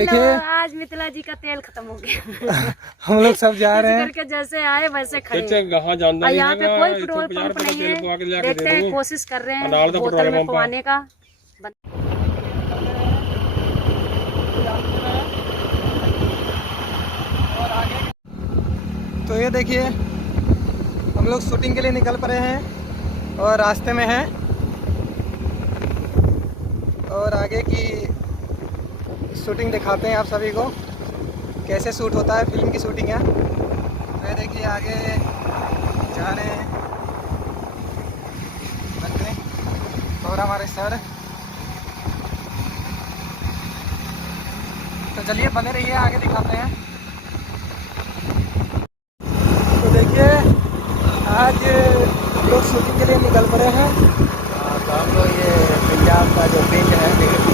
देखिए आज मिथिला जी का तेल खत्म हो गया। हम लोग सब जा रहे हैं। करके जैसे आए वैसे खड़े। और यहाँ पे कोई पेट्रोल पंप नहीं है। देखते हैं, कोशिश कर रहे हैं बोतल में पवाने का। तो ये देखिए हम लोग शूटिंग के लिए निकल पड़े हैं और रास्ते में हैं और आगे की शूटिंग दिखाते हैं आप सभी को कैसे शूट होता है। फिल्म की शूटिंग है। ये देखिए आगे जा रहे हैं बंदे और हमारे सर। तो चलिए बने रहिए, आगे दिखाते हैं। तो देखिए आज हम लोग शूटिंग के लिए निकल पड़े हैं। तो हम लोग ये पंजाब का जो पिंड है देखिए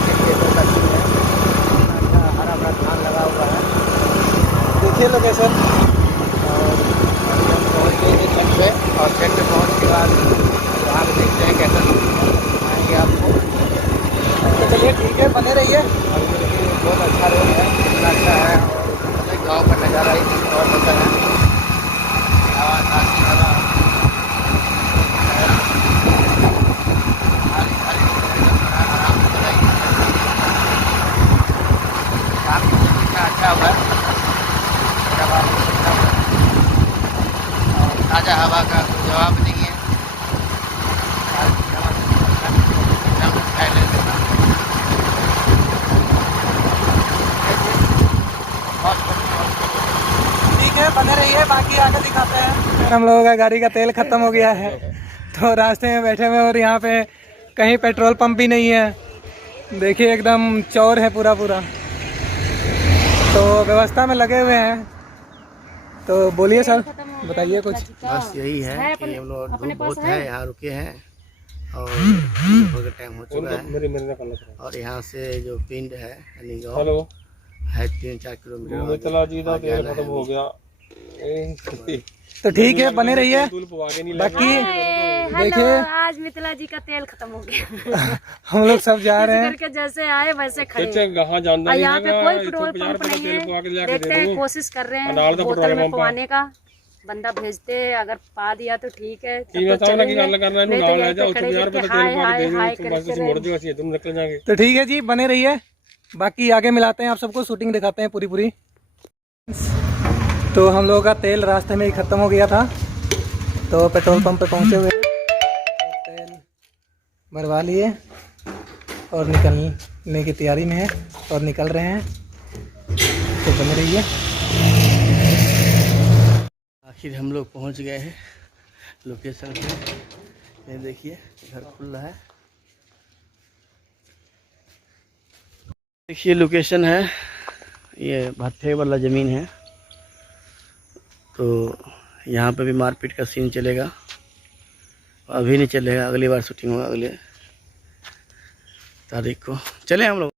हरा भरा धान लगा हुआ है। देखिए लोकेशन। और अभी हम पहुँच गए थे छत पे और छत पे पहुँचने के बाद वहाँ पे देखते हैं कैसा आएंगे आपको। तो चलिए ठीक है, बने रहिए। और देखिए बहुत अच्छा रोड है, कितना अच्छा है और गाँव का नज़ारा ही और अच्छा है। ताज़ा हवा का जवाब नहीं है। ठीक है, बने रहिए, बाकी आगे दिखाते हैं। हम लोगों का गाड़ी का तेल खत्म हो गया है तो रास्ते में बैठे हुए और यहाँ पे कहीं पेट्रोल पंप भी नहीं है। देखिए एकदम चौर है पूरा पूरा। तो व्यवस्था में लगे हुए हैं। तो बोलिए सर, बताइए कुछ। बस यही है कि हम लोग धूप बहुत है, यहाँ रुके हैं और का टाइम हो चुका है। और यहाँ से जो पिंड है यानी गाँव है 3-4 किलोमीटर हो गया। तो ठीक है, बने रहिए। बाकी देखिए आज मिथिला जी का तेल खत्म हो गया। हम लोग सब जा रहे हैं। करके जैसे आए वैसे खड़े। यहाँ पे कोई पेट्रोल पंप नहीं है। देखते हैं, कोशिश कर रहे हैं बोतल में पवाने का। बंदा भेजते, अगर पा दिया तो ठीक है। तो ठीक है जी, बने रहिए। बाकी आगे मिलाते हैं आप सबको, शूटिंग दिखाते हैं पूरी पूरी। तो हम लोगों का तेल रास्ते में ही ख़त्म हो गया था तो पेट्रोल पंप पे पहुंचे हुए तेल भरवा लिए और निकलने की तैयारी में है और निकल रहे हैं। तो बने रहिए। आखिर हम लोग पहुंच गए हैं लोकेशन पे। ये देखिए घर खुल रहा है। देखिए लोकेशन है, ये भट्ठे वाला ज़मीन है। तो यहाँ पे भी मारपीट का सीन चलेगा। अभी नहीं चलेगा, अगली बार शूटिंग होगा अगले तारीख को। चले हम लोग।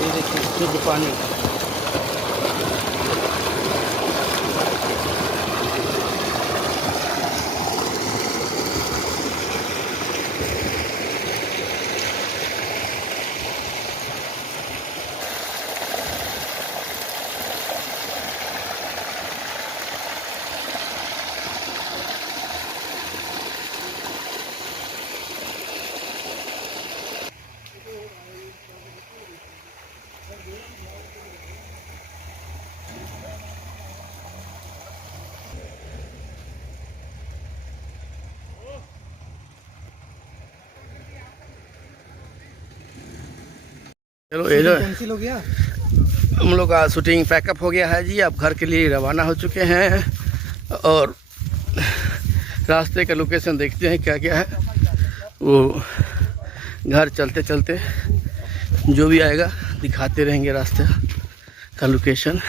ये देखिए शुद्ध पानी। चलो ये कैंसिल हो गया। हम लोग का शूटिंग पैकअप हो गया है जी। अब घर के लिए रवाना हो चुके हैं और रास्ते का लोकेशन देखते हैं क्या क्या है। वो घर चलते चलते जो भी आएगा दिखाते रहेंगे रास्ते का लोकेशन।